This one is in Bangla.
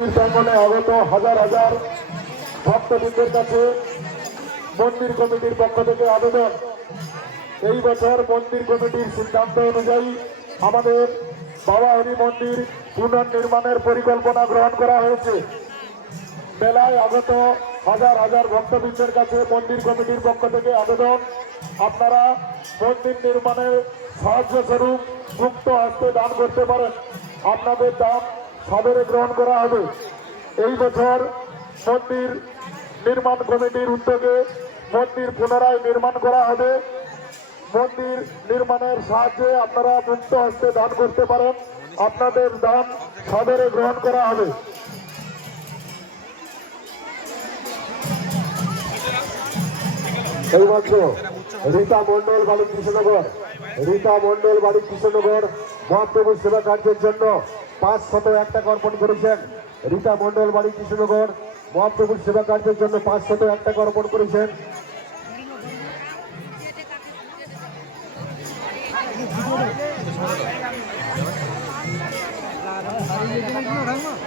প্রাঙ্গণে আগত হাজার হাজার ভক্তবৃন্দের কাছে মন্দির কমিটির পক্ষ থেকে আবেদন, এই বছর মন্দির কমিটির সিদ্ধান্ত অনুযায়ী আমাদের বাবা হরি মন্দির পুনর্নির্মাণের পরিকল্পনা গ্রহণ করা হয়েছে। মেলায় আগত হাজার হাজার ভক্তবৃন্দের কাছে মন্দির কমিটির পক্ষ থেকে আবেদন, আপনারা মন্দির নির্মাণের সাহায্য স্বরূপ মুক্ত হস্তে দান করতে পারেন। আপনাদের দান সাদরে গ্রহণ করা হবে। এই বছর মন্দির নির্মাণ কমিটির উদ্যোগে মন্দির পুনরায় নির্মাণ করা হবে। মন্দির নির্মাণের সাহায্যে আপনারা মুক্ত হস্তে দান করতে পারেন। আপনাদের দান সাদরে গ্রহণ করা হবে। এই মাত্র রীতা মন্ডল বাড়ি কৃষ্ণনগর, রীতা মন্ডল বাড়ি কৃষ্ণনগর মহাপ্রভুর সেবা কার্যের জন্য 501 টাকা অর্পণ করেছেন। রীতা মন্ডল বাড়ি কৃষ্ণনগর মহাপ্রভুর সেবা কার্যের জন্য 501 টাকা অর্পণ করেছেন।